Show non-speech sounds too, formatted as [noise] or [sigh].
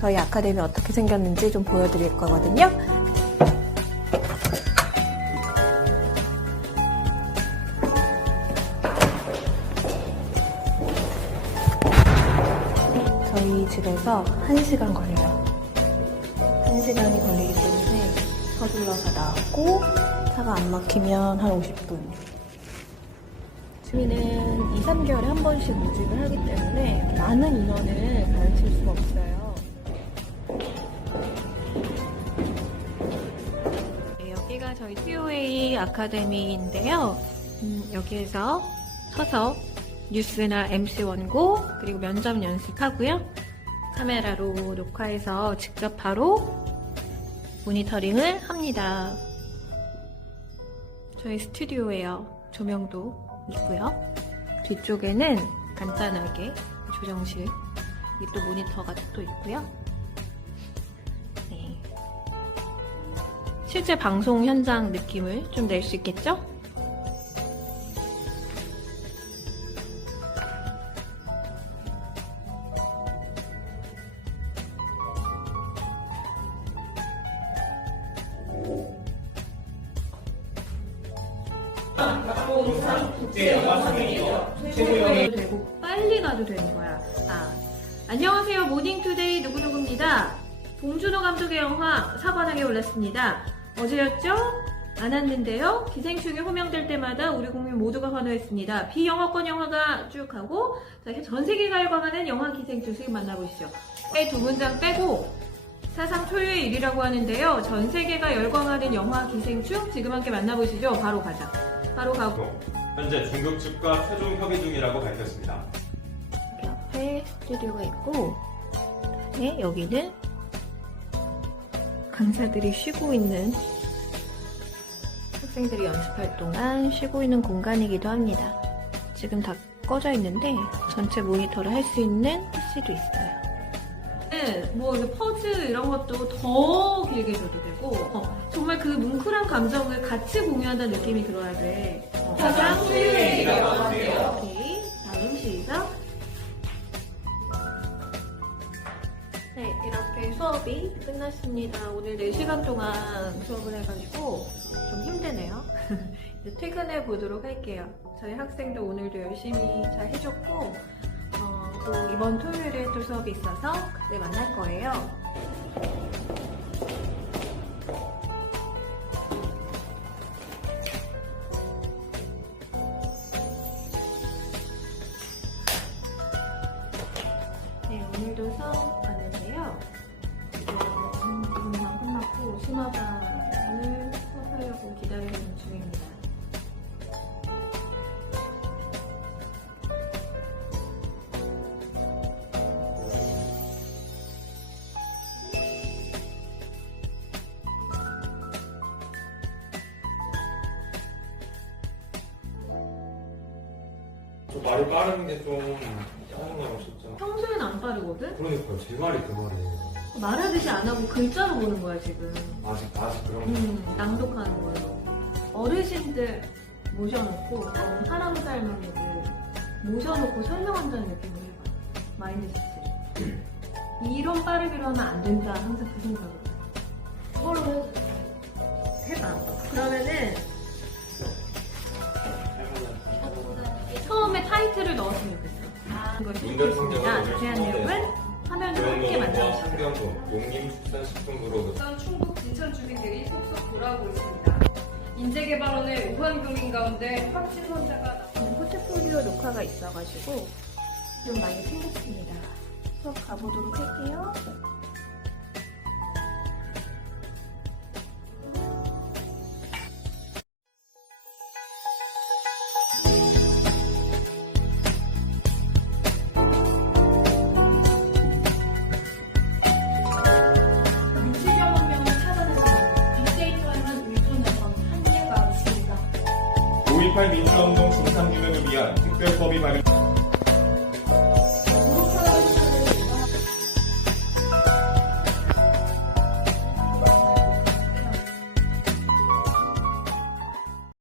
저희 아카데미 어떻게 생겼는지 좀 보여드릴 거거든요. 저희 집에서 1시간 걸려요. 1시간이 걸리기 때문에 서둘러서 나왔고 차가 안 막히면 한 50분. 저희는 2, 3개월에 한 번씩 모집을 하기 때문에 많은 인원을 가르칠 수가 없어요. 저희 TOA 아카데미인데요. 음, 여기에서 서서 뉴스나 MC 원고 그리고 면접 연습하고요. 카메라로 녹화해서 직접 바로 모니터링을 합니다. 저희 스튜디오에요. 조명도 있고요. 뒤쪽에는 간단하게 조정실, 또 모니터가 또 있고요. 실제 방송 현장 느낌을 좀 낼 수 있겠죠? 아, 안녕하세요. 모닝투데이 누구누구입니다. 봉준호 감독의 영화 사관왕에 올랐습니다. 어제였죠? 안 왔는데요. 기생충이 호명될 때마다 우리 국민 모두가 환호했습니다. 비영화권 영화가 쭉 가고 자, 전 세계가 열광하는 영화 기생충 지금 만나보시죠. 두 문장 빼고 사상 초유의 일이라고 하는데요. 전 세계가 열광하는 영화 기생충 지금 함께 만나보시죠. 바로 가자. 바로 가고. 현재 중국 측과 최종 협의 중이라고 밝혔습니다. 여기 앞에 스튜디오가 있고, 네, 여기는 강사들이 쉬고 있는 학생들이 연습할 동안 쉬고 있는 공간이기도 합니다. 지금 다 꺼져 있는데 전체 모니터를 할 수 있는 PC도 있어요. 네, 뭐 이제 퍼즈 이런 것도 더 길게 줘도 되고 어, 정말 그 뭉클한 감정을 같이 공유한다는 느낌이 들어야 돼. 어, 가장 오케이, 다 끝났습니다. 오늘 4시간 동안 수업을 해가지고 좀 힘드네요. [laughs] 퇴근해 보도록 할게요. 저희 학생도 오늘도 열심히 잘 해줬고, 어, 또 이번 토요일에 또 수업이 있어서 그때 만날 거예요. 네, 오늘도 수업 좀 말이 빠른 게좀 짜증나고 진짜. 평소에는 안 빠르거든? 그러니까요. 제 말이 그 말이에요. 말하듯이 안 하고 글자로 보는 거야, 지금. 아직 아직 그런 거. 음, 낭독하는 걸로. 어르신들 모셔놓고, 어, 사람 삶은 분들 모셔놓고 설명한다는 느낌을 해봐. 마인드 세트. 이런 빠르기로 하면 안 된다. 항상 그 생각을. 이걸 인간 좋겠습니다. 자세한 내용은 화면으로 함께 만나보시죠. 환경부, 농림축산식품부로 우선 충북 진천 주민들이 속속 돌아오고 있습니다. 인재개발원의 우한 교민 가운데 확진 환자가 나- 포트폴리오 녹화가 있어가지고 좀 많이 생겼습니다. 수업 가보도록 할게요. 1.18 민주화운동 중산균형을 위한 특별법이 발행